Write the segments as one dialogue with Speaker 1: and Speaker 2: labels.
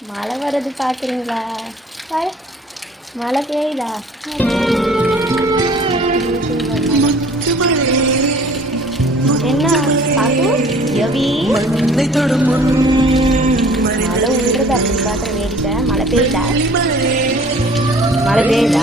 Speaker 1: மழை வர்றது பார்க்குறீங்களா பாரு மழை பெய்யுதா? என்ன
Speaker 2: மழை
Speaker 1: மழை விழுறது அப்படி பார்க்குற வேடிக்கை. மழை பெய்யுதா? மழை பெய்யுதா?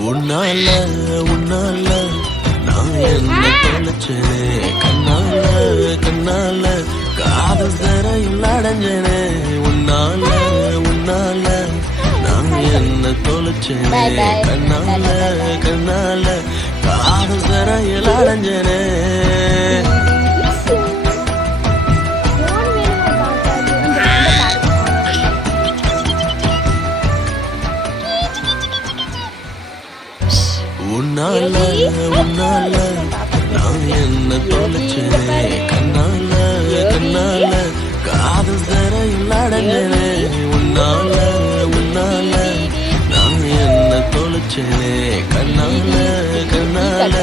Speaker 2: உன்னால உன்னால நான் என்ன தொலைச்சேனே கண்ணால கண்ணால காதல் சிறையில் அடைஞ்சேனே. உன்னால உன்னால நான் என்ன தொலைச்சேனே. கண்ணால கண்ணால காதல் சிறையில் அடைஞ்சேனே. உன்னால உன்னால நான் என்ன தொலைச்சேனே கண்ணால கண்ணால. காதல் சிறையில் அடைஞ்சனே உன்னால உன்னால. நான் என்ன தொலைச்சேனே கண்ணால கண்ணால.